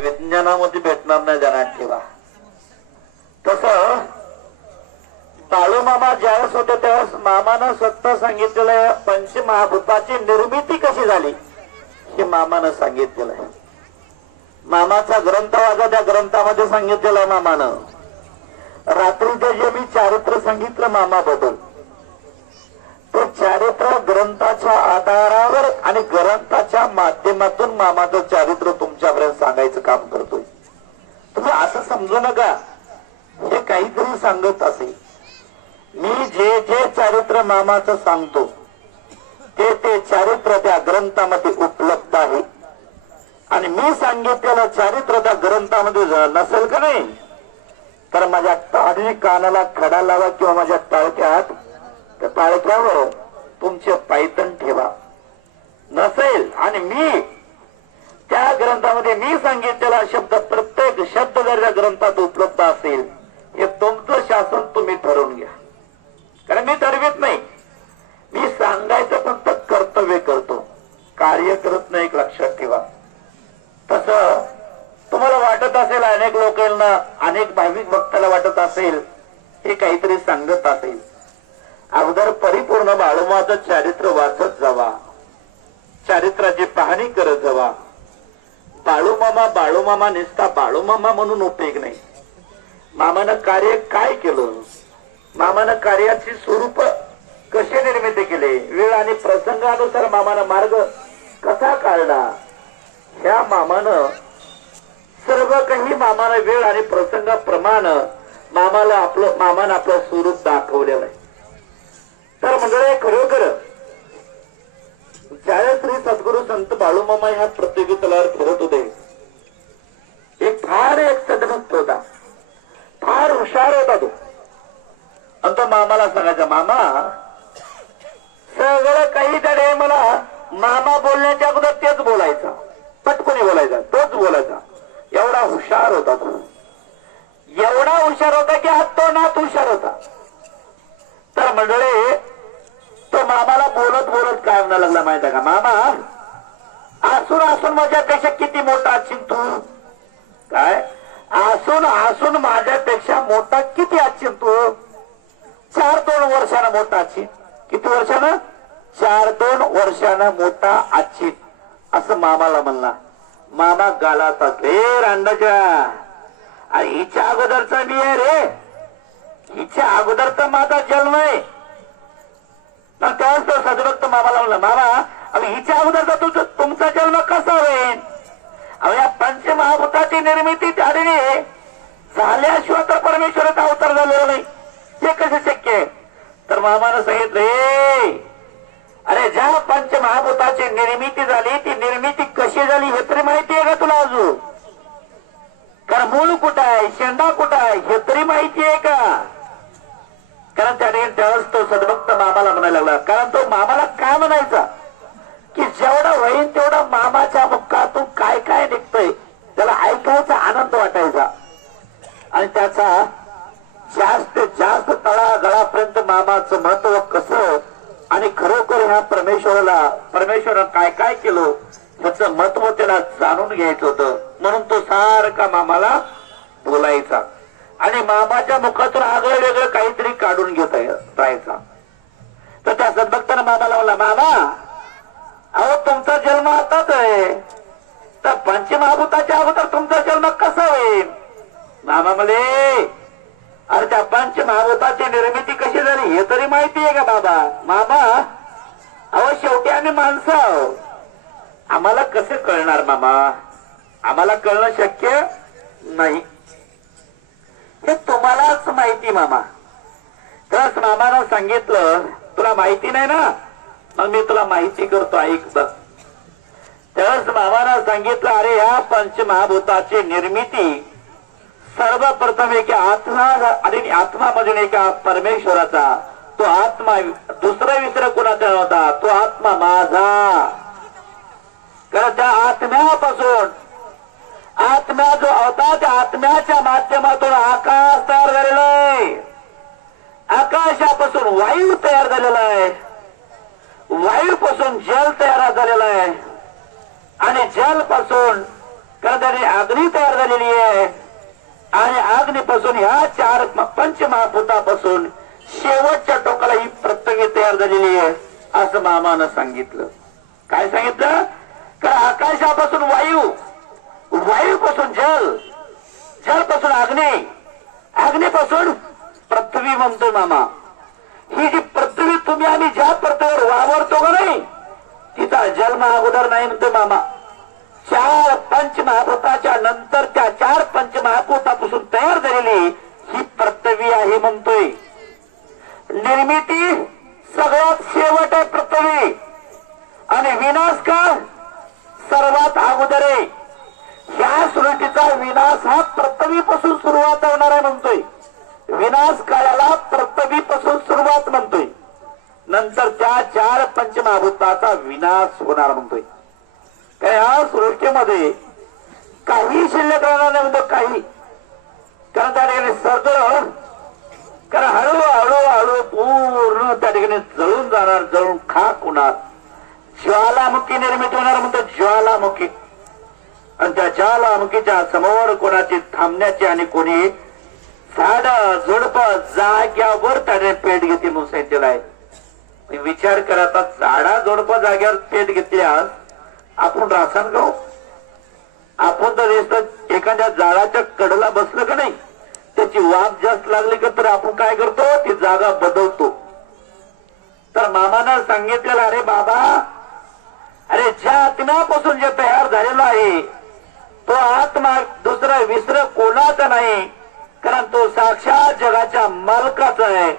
विज्ञानामध्ये भेटणार नाही ध्यानात ठेवा तस बाळूमामा ज्यावेळेस होते त्यावेळेस मामानं स्वतः सांगितलेलं पंच पंचमहाभूताची निर्मिती कशी झाली? हे मामानं सांगितलेलं आहे. मामाचा ग्रंथ वाजा त्या ग्रंथामध्ये सांगितलेलं मामानं. रात्रीचं जे मी चारित्र सांगितलं मामाबद्दल. ते चारित्र्य ग्रंथाच्या आधारावर आणि ग्रंथाच्या माध्यमातून मामाचं चारित्र्य तुमच्यापर्यंत सांगायचं काम करतोय. तुम्ही असं समजू नका. हे काहीतरी सांगत असेल. मी जे जे चारित्र्य मामाचं सांगतो ते ते चारित्र त्या ग्रंथामध्ये उपलब्ध आहे. आणि मी सांगितलेलं चारित्र त्या ग्रंथामध्ये नसेल का नाही? तर माझ्या ताडी कानाला खडा लावा किंवा माझ्या टाळक्यात तर टाळक्यावर तुमचे पायतन ठेवा. नसेल आणि मी त्या ग्रंथामध्ये मी सांगितलेला शब्द प्रत्येक शब्द जर या ग्रंथात उपलब्ध असेल हे तुमचं शासन तुम्ही ठरवून घ्या. कारण मी ठरवित नाही. मी सांगायचं फक्त कर्तव्य करतो. कार्य करत नाही एक लक्षात ठेवा. तस तुम्हाला वाटत असेल अनेक लोकांना अनेक भाविक भक्ताला वाटत असेल हे काहीतरी सांगत असेल. अगोदर परिपूर्ण बाळूमाचं चारित्र्य वाचत जावा. चारित्राची पाहणी करत जावा. बाळूमामा बाळूमामा निसता बाळूमामा म्हणून उपयोग नाही. मामानं कार्य काय केलं? मामानं कार्याची स्वरूप कसे निर्मिती केले? वेळ आणि प्रसंगानुसार मामानं मार्ग कसा काढला? ह्या मामानं सर्व काही मामानं वेळ आणि प्रसंगाप्रमाणे मामाला आपलं मामानं आपलं स्वरूप दाखवलेलं आहे. तर मंडळी खरोखर ज्यावेळेस श्री सद्गुरु संत बाळूमामा ह्या प्रतियोगी तलावर फिरत होते. एक फार एक सद्भक्त होता. फार हुशार होता तो. आता मामाला सांगायचा मामा सगळं काही तडे मला. मामा बोलण्याच्या अगोदर तेच बोलायचा. पटकनी बोलायचा तोच बोलायचा. एवढा हुशार होता तो. एवढा हुशार होता की हा तो नात हुशार होता. तर मंडळी तो मामाला बोलत बोलत काय म्हणा लागला माहिती आहे का? मामा असून असून माझ्यापेक्षा किती मोठा असेल तू? काय? असून असून माझ्यापेक्षा मोठा किती असेल तू? चार दोन वर्षानं मोठा असेल किती वर्षानं? चार दोन वर्षानं मोठा असेल असं मामाला म्हणला. मामा गालाचा रे रांडाच्या आणि हिच्या अगोदरचा मी आहे रे हिच्या अगोदरचा माझा जन्म आहे. मग त्यावेळेस तो सदभक्त मामाला म्हणलं मामा अहो हिच्या अगोदरचा तुमचा तुमचा जन्म कसा होईल? अहो या पंचमहाभूताची निर्मिती झालेली आहे. झाल्याशिवाय तर परमेश्वराचा अवतार झालेला नाही. हे कसे शक्य आहे? तर मामानं सांगितलं अरे ज्या पंचमहाभूताची निर्मिती झाली ती निर्मिती कशी झाली हे तरी माहिती आहे का तुला अजून? कारण मूळ कुठं आहे? शेंडा कुठं आहे? हे तरी माहिती आहे का? कारण त्याने त्यावेळेस तो सद्भक्त मामाला म्हणायला लागला. कारण तो मामाला काय म्हणायचा? की जेवढं होईल तेवढं मामाच्या मुखातून काय काय निघतंय त्याला ऐकायचा आनंद वाटायचा. आणि त्याचा जास्त जास्त तळागळापर्यंत मामाचं महत्त्व कसं आणि खरोखर ह्या परमेश्वराला परमेश्वरानं काय काय केलं ह्याच महत्त्व त्याला जाणून घ्यायचं होतं. म्हणून तो सारखा मामाला बोलायचा. आणि मामाच्या मुखातून आगळं वेगळं काहीतरी काढून घेत राहायचा. तर त्या सद्भक्तानं मामाला म्हणला मामा अहो तुमचा जन्म आताच आहे. तर पंचमहाभूताच्या अगोदर तुमचा जन्म कसा होईल? मामा म्हणे अरे त्या पंचमहाभूताची निर्मिती कशी झाली हे तरी माहिती आहे का बाबा? मामा अहो शेवटी आम्ही माणसं आहो आम्हाला कसं कळणार मामा? आम्हाला कळणं शक्य नाही. हे तुम्हालाच माहिती मामा. तरच मामानं सांगितलं तुला माहिती नाही ना? मग मी तुला माहिती करतो ऐक बघ त्यावेळेस मामानं सांगितलं अरे या पंचमहाभूताची निर्मिती सर्वप्रथम एका आत्मा आणि आत्मामधून एका परमेश्वराचा तो आत्मा दुसरा विसर कोणाचा नव्हता तो आत्मा माझा. कारण त्या आत्म्यापासून आत्म्या जो होता त्या आत्म्याच्या माध्यमातून आकाश तयार झालेला आहे. आकाशापासून वायू तयार झालेला आहे. वायूपासून जल तयार झालेला आहे. आणि जलपासून कारण अग्नी तयार झालेली आहे. आणि अग्नीपासून ह्या चार म- पंचमहाभूतापासून शेवटच्या टोकाला ही प्रत्यंगी तयार झालेली आहे असं मामानं सांगितलं. काय सांगितलं? कारण आकाशापासून वायू वायूपासून जल जलपासून आग्ने आग्नेपासून पृथ्वी म्हणतोय मामा. ही जी पृथ्वी तुम्ही आम्ही ज्या पृथ्वीवर वावरतो का नाही तिचा जन्म अगोदर नाही म्हणतोय मामा. चार पंचमहाभूताच्या नंतर त्या चार पंचमहाभूतापासून तयार झालेली ही पृथ्वी आहे म्हणतोय. निर्मिती सगळ्यात शेवट आहे पृथ्वी. आणि विनाश का? सर्वात अगोदर आहे. या सृष्टीचा विनाश हा प्रथमीपासून सुरुवात होणार आहे म्हणतोय. विनाश काळाला प्रथमीपासून सुरुवात म्हणतोय. नंतर त्या चार पंचमहाभूताचा विनाश होणार म्हणतोय. या सृष्टीमध्ये काही शिल्लक राहणार नाही म्हणतो काही. कारण त्या ठिकाणी सर्जळ कारण हळू हळू हळू पूर्ण त्या ठिकाणी जळून जाणार जळून खाक होणार. ज्वालामुखी निर्मित होणार म्हणतो ज्वालामुखी. आणि त्या ज्वालामुखीच्या समोर कोणाची थांबण्याची आणि कोणी झाड झुडप जाग्यावर त्याने पेट घेते म्हणून तिला आहे. विचार करा आता झाडा झुडप जाग्यावर पेट घेतल्यास आपण रासन गाऊ आपण तर एखाद्या झाडाच्या कडला बसलं का नाही? त्याची वाफ जास्त लागली का तर आपण काय करतो? ती जागा बदलतो. तर मामानं सांगितलेलं अरे बाबा अरे ज्या आत्म्यापासून जे तयार झालेला आहे तो आत्मा दुसरा विसर कोणाचा नाही कारण तो साक्षात जगाच्या मालकाचा आहे.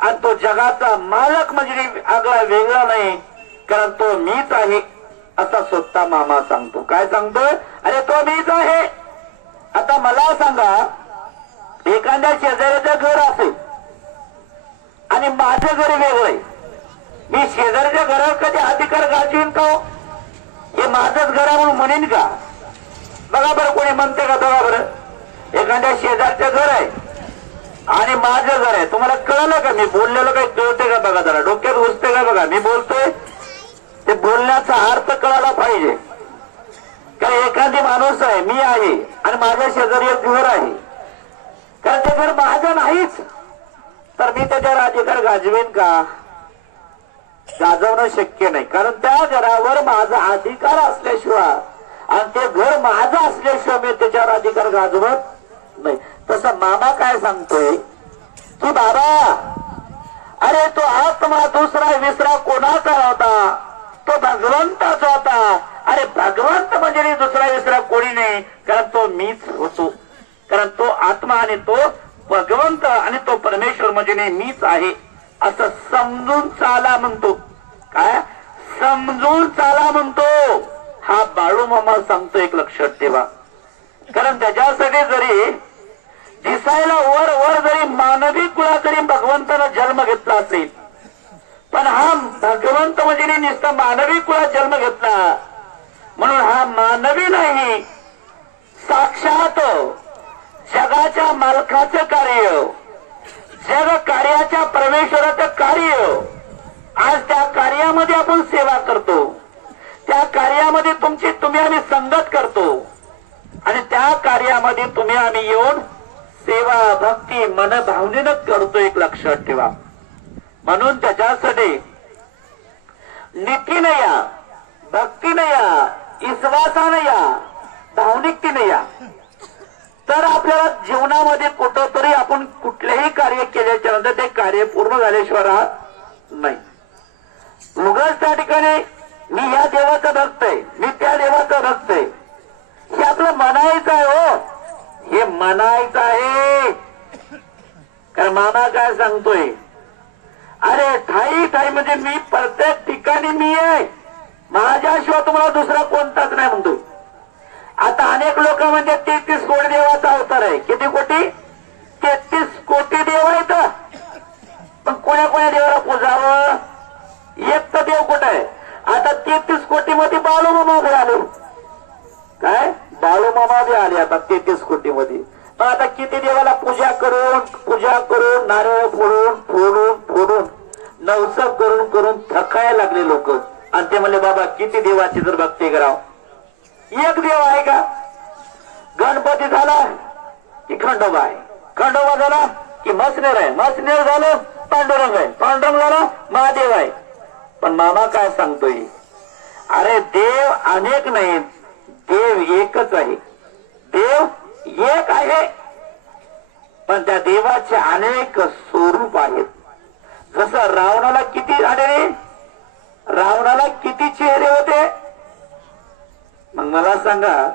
आणि तो जगाचा मालक म्हणजे आगळा वेगळा नाही कारण तो मीच आहे असा स्वतः मामा सांगतो. काय सांगतोय अरे तो मीच आहे. आता मला सांगा एखाद्या शेजाऱ्याचं घर असेल आणि माझं घर वेगळं आहे मी शेजाऱ्याच्या घरावर कधी अधिकार गाजवीन का हो? हे माझंच घर आहे म्हणून म्हणेन का? बघा बरं कोणी म्हणते का बघा बरं. एखाद्या शेजारचं घर आहे आणि माझं घर आहे. तुम्हाला कळलं का? मी बोललेलं काही कळते का बघा जरा? डोक्यात घुसते का बघा? मी बोलतोय ते बोलण्याचा अर्थ कळायला पाहिजे. कारण एखादी माणूस आहे मी आहे आणि माझ्या शेजारी एक घर आहे. कारण ते घर माझं नाहीच. तर मी त्याच्यावर अधिकार गाजवेन का? गाजवणं शक्य नाही. कारण त्या घरावर माझा अधिकार असल्याशिवाय आणि ते घर माझं असल्याशिवाय मी त्याच्यावर अधिकार गाजवत नाही. तसं मामा काय सांगतोय? की बाबा अरे तो आत्मा दुसरा विसरा कोणाचा होता? तो भगवंताचा होता. अरे भगवंत म्हणजे नाही दुसरा विसरा कोणी नाही कारण तो मीच होतो. कारण तो आत्मा आणि तो भगवंत आणि तो परमेश्वर म्हणजे नाही मीच आहे. असं समजून चाला म्हणतो. काय? समजून चाला म्हणतो. हा बाळू मामा सांगतो एक लक्षात ठेवा. कारण त्याच्यासाठी जरी दिसायला वर वर जरी मानवी कुळातरी भगवंताला भगवंतानं जन्म घेतला असेल पण हा भगवंत म्हणजे नाही मानवी कुळात जन्म घेतला. म्हणून हा मानवी नाही साक्षात जगाच्या मालकाचं कार्य. जग कार्याच्या परमेश्वराचं कार्य. आज त्या कार्यामध्ये आपण सेवा करतो. त्या कार्यामध्ये तुमची तुम्ही आम्ही संगत करतो. आणि त्या कार्यामध्ये तुम्ही आम्ही येऊन सेवा भक्ती मन भावनेनं करतो एक लक्षात ठेवा. म्हणून त्याच्यासाठी नीतीनं या भक्तीनं या विश्वासानं या भावनिकतीनं या. तर आपल्याला जीवनामध्ये कुठंतरी आपण कुठलेही कार्य केल्याच्यानंतर ते कार्य पूर्ण झाल्याशिवाय राहत नाही. उगाच त्या ठिकाणी मी या देवाचा भक्त आहे. मी त्या देवाचा भक्त आहे. हे आपलं म्हणायचं आहे हो. हे म्हणायचं आहे. कारण मामा काय सांगतोय? अरे ठाई ठाई म्हणजे मी प्रत्येक ठिकाणी मी आहे. माझ्याशिवाय तुम्हाला दुसरा कोणताच नाही म्हणतो. आता अनेक लोक म्हणजे तेहतीस कोटी देवाचा अवतार आहे. किती कोटी? तेहतीस कोटी देव आहेत. पण कोण्या कोण्या देवाला पूजावं? एक तर देव कुठं आहे? आता तेहतीस कोटी मध्ये बाळूमामा आले काय? बाळूमामा बी आले आता तेहतीस कोटी मध्ये आता किती देवाला पूजा करून पूजा करून नारळ फोडून फोडून फोडून नवस करून करून थकायला लागले लोक. आणि ते म्हणले बाबा किती देवाची जर भक्ती कराव. एक देव आहे का? गणपती झाला की खंडोबा आहे. खंडोबा झाला की मसनेर आहे. मसनेर झालं पांडुरंग आहे. पांडुरंग झाला महादेव आहे. पण मामा काय सांगतोय? अरे देव अनेक नाहीत देव एकच आहे. देव एक आहे. पण त्या देवाचे अनेक स्वरूप आहेत. जसं रावणाला किती झाले रावणाला किती चेहरे होते? मग मला सांगा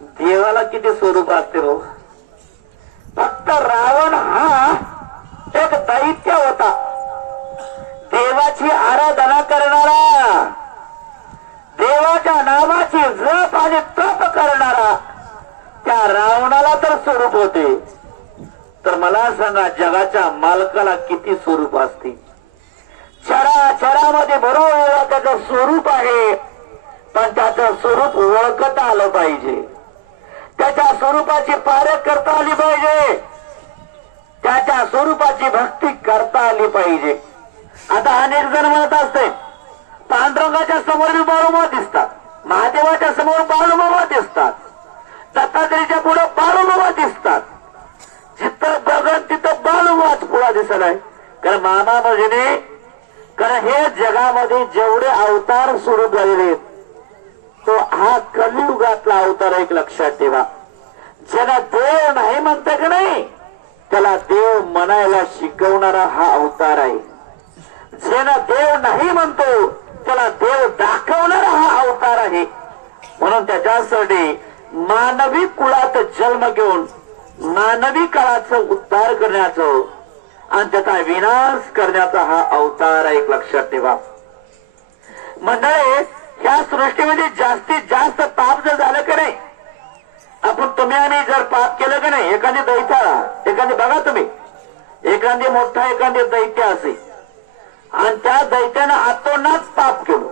देवाला किती स्वरूप असते हो? फक्त रावण हा एक दैत्य होता. देवाची आराधना करणारा देवाच्या नामाची जप आणि तप करणारा त्या रावणाला तर स्वरूप होते. तर मला सांगा जगाच्या मालकाला किती स्वरूप असते? चरा चरामध्ये बरोबर त्याचं स्वरूप आहे पण त्याचं स्वरूप ओळखता आलं पाहिजे. त्याच्या स्वरूपाची पारख करता आली पाहिजे. त्याच्या स्वरूपाची भक्ती करता आली पाहिजे. आता अनेक जण म्हणत असते पांडुरंगाच्या समोर बी बाळूमा दिसतात. महादेवाच्या समोर बाळूमामा दिसतात. दत्तात्रेच्या पुढे बाळूमामा दिसतात. जिथं बघत तिथं बाळूमाच पुढा दिसत आहे. कारण मामा म्हणजे कारण हे जगामध्ये जेवढे अवतार सुरू झालेले तो हा कलियुगातला अवतार एक लक्षात ठेवा. ज्याला देव नाही म्हणते का नाही त्याला देव म्हणायला शिकवणारा हा अवतार आहे. ज्याला देव नाही म्हणतो त्याला देव दाखवणारा हा अवतार आहे. म्हणून त्याच्यासाठी मानवी कुळात जन्म घेऊन मानवी काळाचं उद्धार करण्याचं आणि त्याचा विनाश करण्याचा हा अवतार आहे एक लक्षात ठेवा. मंडळे ह्या सृष्टीमध्ये जास्तीत जास्त पाप जर झालं का नाही आपण तुम्ही आणि जर पाप केलं का नाही एखादी दैत्या एखादी बघा तुम्ही एखादी मोठा एखादी दैत्य असे आणि त्या दैत्यानं हातोनाच पाप केलं.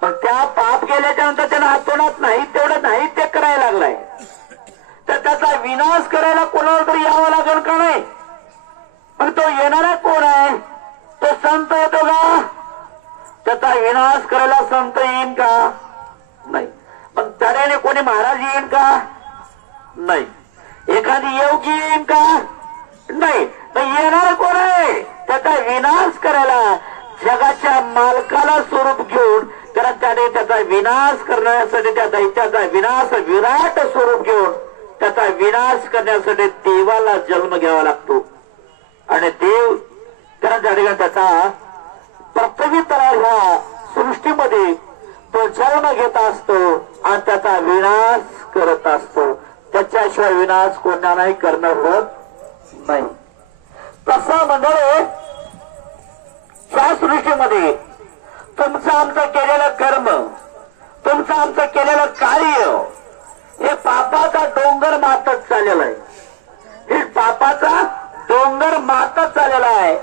पण त्या पाप केल्याच्यानंतर त्यानं आतोनात नाही तेवढं नाही ते करायला लागलाय. तर त्याचा विनाश करायला कोणाला तरी यावं लागेल का नाही? पण तो येणारा कोण आहे? तो संत येतो का? त्याचा विनाश करायला संत येईन का? नाही. पण त्याने कोणी महाराज येईन का? नाही. एखादी योगी येईन का? नाही. तर येणार कोण आहे? त्याचा विनाश करायला जगाच्या मालकाला स्वरूप घेऊन कारण त्याने त्याचा विनाश करण्यासाठी त्या दैत्याचा विनाश विराट स्वरूप घेऊन त्याचा विनाश करण्यासाठी देवाला जन्म घ्यावा लागतो. आणि देव कारण त्या ठिकाणी त्याचा प्रथमी ह्या सृष्टीमध्ये तो जन्म घेत असतो आणि त्याचा विनाश करत असतो. त्याच्याशिवाय विनाश कोणालाही करणं होत नाही. तसं मंडळ या सृष्टीमध्ये तुमचं आमचं केलेलं कर्म तुमचं आमचं केलेलं कार्य हे पापाचा डोंगर मातच चाललेला आहे. हे पापाचा डोंगर मातच चाललेला आहे.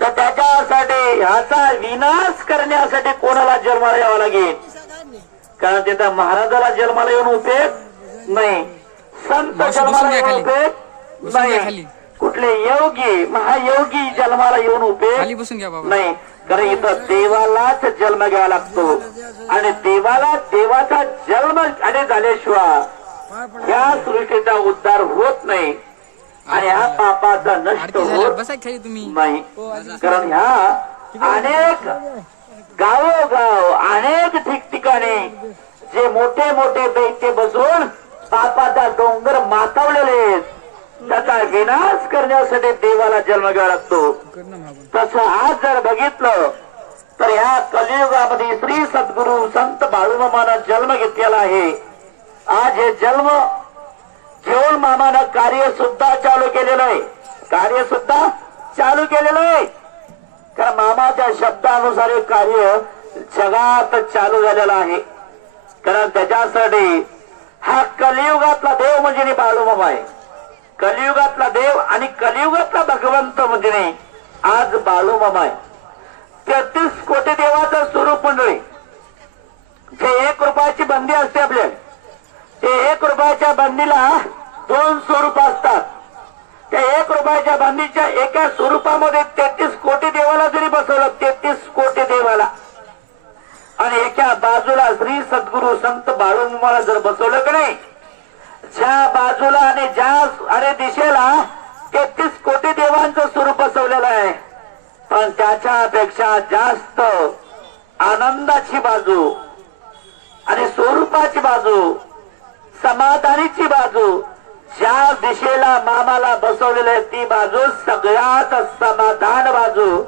तर त्याच्यासाठी ह्याचा विनाश करण्यासाठी कोणाला जन्माला यावं लागेल? कारण तिथं महाराजाला जन्माला येऊन उपयोग नाही. संत जन्माला येऊन. उपयोग नाही. खाली. कुठले योगी महायोगी जन्माला येऊन बाबा. नाही कारण इथं देवालाच जन्म घ्यावा लागतो. आणि देवाला देवाचा जन्म आणि झाल्याशिवाय ह्या सृष्टीचा उद्धार होत नाही. आणि ह्या पापाचा नष्ट होत नाही. कारण ह्या अनेक गावोगाव अनेक ठिकठिकाणी जे मोठे मोठे दैत्य बसून पापाचा डोंगर मातावलेले आहेत. त्याचा विनाश करण्यासाठी देवाला जन्म घ्यावा लागतो. तसं आज जर बघितलं तर या कलियुगामध्ये श्री सद्गुरु संत बाळूमामानं जन्म घेतलेला आहे. आज हे जन्म घेऊन मामानं कार्य सुद्धा चालू केलेलं आहे. कार्य सुद्धा चालू केलेलं आहे. कारण मामाच्या शब्दानुसार हे कार्य जगात चालू झालेलं आहे. कारण त्याच्यासाठी हा कलियुगातला देव म्हणजे बाळूमामा आहे. कलियुगातला देव आणि कलियुगातला भगवंत म्हणजे नाही आज बाळूमामा आहे तेहतीस कोटी देवाचं स्वरूप मंडळी. जे एक रुपयाची बंदी असते आपल्या ते एक रुपयाच्या बंदीला दोन स्वरूप असतात. त्या एक रुपयाच्या बंदीच्या एका स्वरूपामध्ये तेहतीस कोटी देवाला जरी बसवलं तेहतीस कोटी देवाला. आणि एका बाजूला श्री सद्गुरु संत बाळूमाला जर बसवलं की नाही ज्या बाजूला आणि ज्या आणि दिशेला तेहतीस कोटी देवांचं स्वरूप बसवलेलं आहे. पण त्याच्यापेक्षा जास्त आनंदाची बाजू आणि स्वरूपाची बाजू समाधानीची बाजू ज्या दिशेला मामाला बसवलेली आहे ती बाजू सगळ्यात समाधान बाजू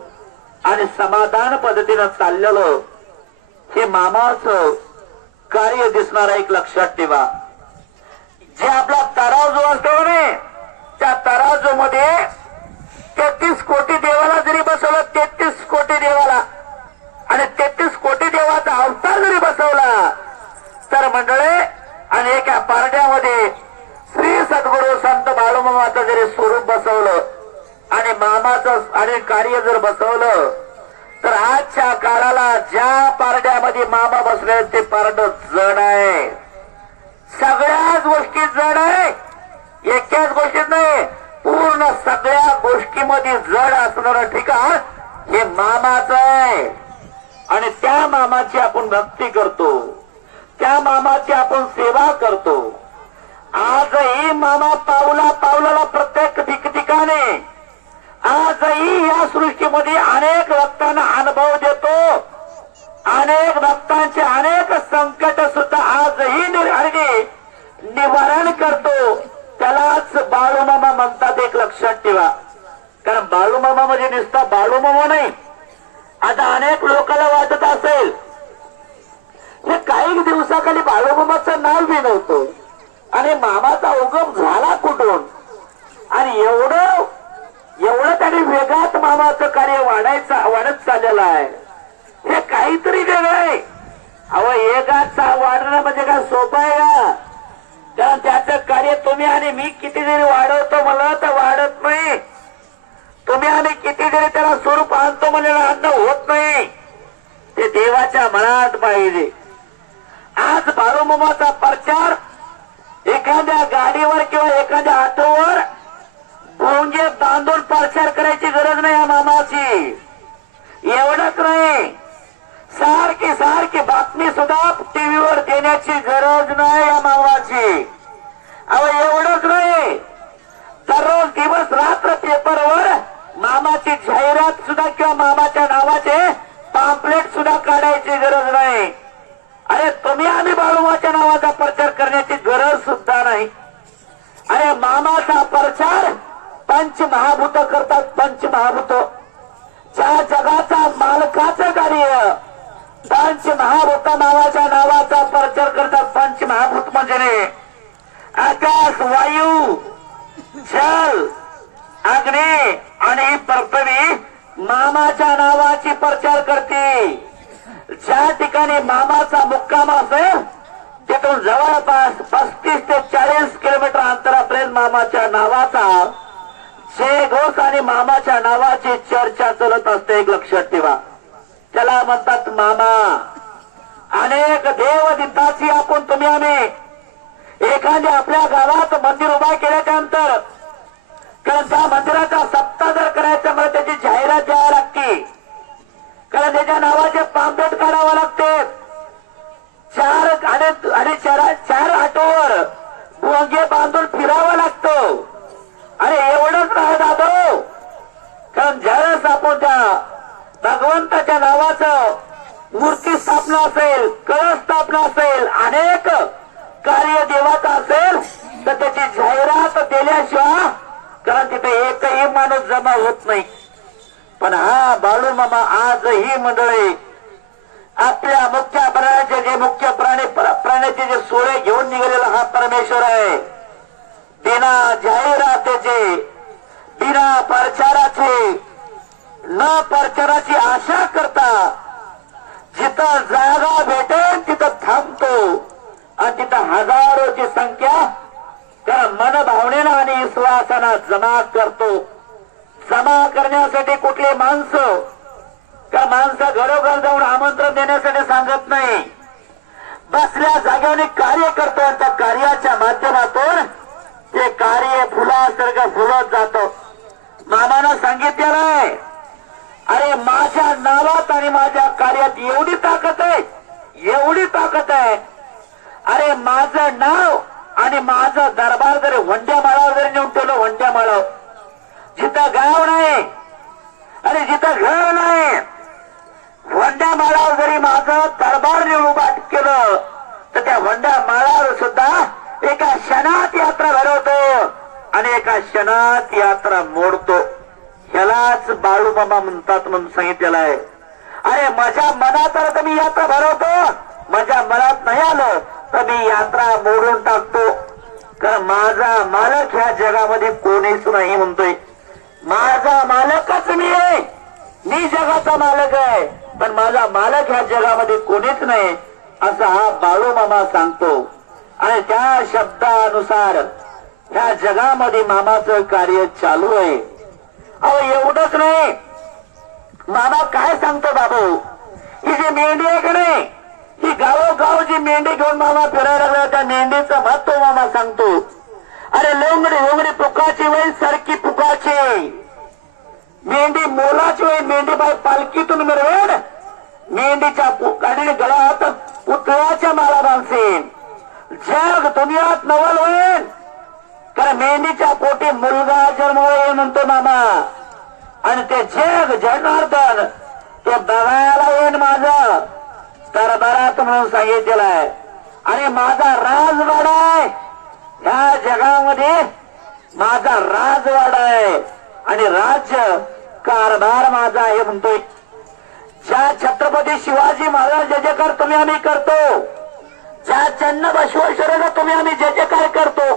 आणि समाधान पद्धतीनं चाललेलं. हे मामाचं कार्य दिसणार एक लक्षात ठेवा. जे आपला तराजू असतो ना त्या तराजू मध्ये तेहतीस कोटी देवाला जरी बसवलं तेहतीस कोटी देवाला आणि तेहतीस कोटी देवाचा अवतार जरी बसवला तर मंडळे आणि एका पारड्यामध्ये श्री सद्गुरू संत बाळूमामाचं जरी स्वरूप बसवलं आणि मामाचं आणि कार्य जर बसवलं तर आजच्या काळाला ज्या पारड्यामध्ये मामा बसले ते पारड जण आहे. सगळ्याच गोष्टी जड आहे. एकाच गोष्टीत नाही पूर्ण सगळ्या गोष्टीमध्ये जड असणार ठिकाण हे मामाचं आहे. आणि त्या मामाची आपण भक्ती करतो. त्या मामाची आपण सेवा करतो. आजही मामा पावला पावलाला प्रत्येक ठिकठिकाणी आजही या सृष्टीमध्ये अनेक भक्तांना अनुभव देतो. अनेक भक्तांचे अनेक संकट सुद्धा आजही निर्हारी निवारण करतो. त्यालाच बाळूमामा म्हणतात एक लक्षात ठेवा. कारण बाळूमामा म्हणजे नुसता बाळूमामा नाही. आता अनेक लोकांना वाटत असेल हे काही दिवसाखाली बाळूमामाचं नाव बी नव्हतं. आणि मामाचा उगम झाला कुठून? आणि एवढं एवढं त्याने वेगात मामाचं कार्य वाढायचं वाढत चाललेलं आहे. हे काहीतरी वेगळं आहे. अहो एकाचा वाढणं म्हणजे काय सोपं आहे का? कारण त्याचं कार्य तुम्ही आणि मी किती जरी वाढवतो मला तर वाढत नाही. तुम्ही आणि किती जरी त्याला स्वरूप आणतो म्हणजे अन्न होत नाही. ते देवाच्या मनात पाहिजे. आज बाळूमामाचा प्रचार एखाद्या गाडीवर किंवा एखाद्या ऑटोवर भोंगे बांधून प्रचार करायची गरज नाही या मामाची. एवढंच नाही. सारखी सारखी बातमी सुद्धा टीव्हीवर देण्याची गरज नाही या मामाची अहो एवढंच नाही. दररोज दिवस रात्र पेपरवर मामाची जाहिरात सुद्धा किंवा मामाच्या नावाचे पाम्पलेट सुद्धा काढायची गरज नाही. अरे तुम्ही आम्ही बाळूमाच्या नावाचा प्रचार करण्याची गरज सुद्धा नाही. अरे मामाचा प्रचार पंच महाभूत करतात पंच महाभूत. ज्या जगाचा मालकाचं कार्य पंचमहाभूत नावाच्या नावाचा प्रचार करतात पंचमहाभूत म्हणजे आकाश वायू जल अग्नी आणि पृथ्वी मामाच्या नावाची प्रचार करते. ज्या ठिकाणी मामाचा मुक्काम असेल तिथून जवळपास पस्तीस ते चाळीस किलोमीटर अंतरापर्यंत मामाच्या नावाचा जय घोष आणि मामाच्या नावाची चर्चा चलत असते. एक लक्षात ठेवा. त्याला म्हणतात मामा अनेक देव दिवसाची आपण तुम्ही आम्ही. एखाद्या आपल्या गावात मंदिर उभा केल्याच्यानंतर कारण त्या मंदिराचा सप्ता जर करायचा मला त्याची जाहिरात द्यावी लागते. कारण त्याच्या नावाचे पाम्पलेट काढावं लागते. चार आणि चार चार ऑटोवर भोंगे बांधून फिरावं लागतो. अरे एवढंच नाही दादो. कारण ज्यावेळेस आपण त्या भगवंताच्या नावाचं मूर्ती स्थापना असेल कळ स्थापना असेल अनेक कार्य देवाचं असेल तर त्याची जाहिरात दिल्याशिवाय कारण तिथे एकही माणूस जमा होत नाही. पण हा बाळू मामा आजही मंडळी आपल्या मुख्य प्राण्याचे जे मुख्य प्राणी प्राण्याचे जे सोळे घेऊन निघालेला हा परमेश्वर आहे. बिना जाहिरातीचे बिना प्रचाराचे न प्रचाराची आशा करता जिथं जागा भेटेल तिथं थांबतो. आणि तिथं हजारोची संख्या त्या मन भावनेनं आणि विश्वासानं जमा करतो. जमा करण्यासाठी कुठली माणसं? त्या माणसं घरोघर जाऊन आमंत्रण देण्यासाठी सांगत नाही? बसल्या जागेवर कार्य करतो आणि त्या कार्याच्या माध्यमातून ते कार्य फुलासारखं फुलत जात मामानं सांगितलेलं आहे अरे माझ्या नावात आणि माझ्या कार्यात एवढी ताकद आहे एवढी ताकद आहे. अरे माझं नाव आणि माझं दरबार जरी वंड्या माळावर जरी नेऊन ठेवलं वंड्या माळावर. जिथं गाव नाही अरे जिथं घर नाही वंड्या माळावर जरी माझं दरबार नेऊन उभा केलं तर त्या वंड्या माळावर सुद्धा एका क्षणात यात्रा भरवतो आणि एका क्षणात यात्रा मोडतो. ह्यालाच बाळूबाबा म्हणतात म्हणून सांगितलेलं आहे. अरे माझ्या मनात आलं तर मी यात्रा भरवतो. माझ्या मनात नाही आलं तर मी यात्रा मोडून टाकतो. कारण माझा मालक ह्या जगामध्ये कोणीच नाही म्हणतोय. माझा मालकच मी आहे. मी जगाचा मालक आहे. पण माझा मालक ह्या जगामध्ये कोणीच नाही असा हा बाळू मामा सांगतो. आणि त्या शब्दानुसार ह्या जगामध्ये मामाचं कार्य चालू आहे. अहो एवढंच नाही. बाबा काय सांगतो बाबू? ही जी मेंढी आहे की नाही ही गावोगाव जी मेंढी घेऊन मामा फिरायला लागला त्या मेंढीचं महत्त्व मामा सांगतो. अरे लोंगडी लोंगडी पुकाची वय सरकी पुकाची. मेंढी मोलाची वय मेंढी बाई पालखीतून मिरवेन मेंढीच्या गाडीने गळ्यात पुतळ्याच्या माला बांधसेन जग दुनियात नवल होईल. कारण मेंढीच्या पोटी मुलगा जन्म होईल म्हणतो मामा. आणि ते जग जनार्दन ते बघायला येईन माझं. दरबारात म्हणून सांगितलेला आहे आणि माझा राजवाडा आहे. ह्या जगामध्ये माझा राजवाडा आहे. आणि राज्य कारभार माझा आहे म्हणतोय. ज्या छत्रपती शिवाजी महाराज जे जे तुम्ही आम्ही करतो. ज्या चन्न बसवेश्वराला तुम्ही आम्ही जे काय करतो.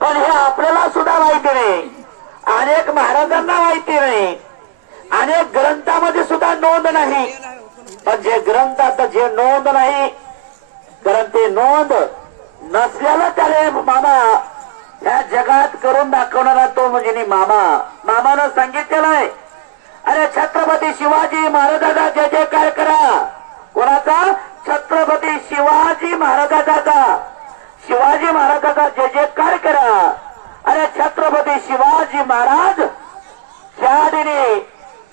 पण हे आपल्याला सुद्धा माहिती नाही. अनेक महाराजांना माहिती नाही. अनेक ग्रंथामध्ये सुद्धा नोंद नाही. पण जे ग्रंथात जे नोंद नाही कारण ते नोंद नसल्याला त्याने मामा या जगात करून दाखवणारा तो म्हणजे मामा. मामानं सांगितलेलं आहे अरे छत्रपती शिवाजी महाराजाचा जय जयकार करा. कोणाचा? छत्रपती शिवाजी महाराजाचा. शिवाजी महाराजाचा जय जयकार करा? अरे छत्रपती शिवाजी महाराज ज्या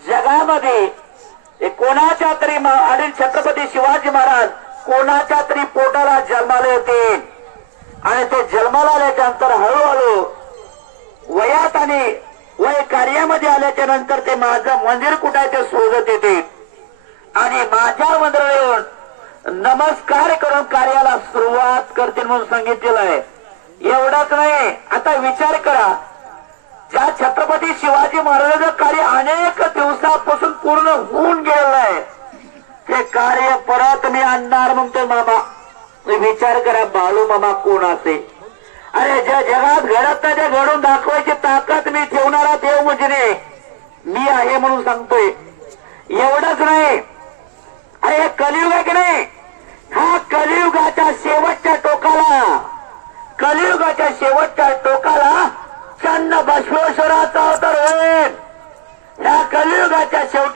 जगामध्ये कोणाच्या तरी आणि छत्रपती शिवाजी महाराज कोणाच्या तरी पोटाला जन्माले होते आणि ते जन्माला आल्याच्यानंतर हळूहळू वयात आणि वय कार्यामध्ये आल्याच्यानंतर ते माझं मंदिर कुठे ते शोधत येते आणि माझ्या मंदिर येऊन नमस्कार करून कार्याला सुरुवात करतील म्हणून सांगितलेलं आहे. एवढाच नाही. आता विचार करा. ज्या छत्रपती शिवाजी महाराजांचं कार्य अनेक दिवसापासून पूर्ण होऊन गेलेलं आहे ते कार्य परत मी आणणार म्हणतोय मामा. विचार करा बाळू मामा कोण असे? अरे ज्या जगात घडत नाही त्या घडून दाखवायची ताकद मी ठेवणारा देव म्हणजे मी आहे म्हणून सांगतोय. एवढंच नाही. अरे हे कलियुग आहे की नाही? हा कलियुगाच्या शेवटच्या टोकाला कलियुगाच्या शेवटच्या टोकाला चन्न बसवेश्वराचा अवतार होईल. या कलियुगाच्या शेवटी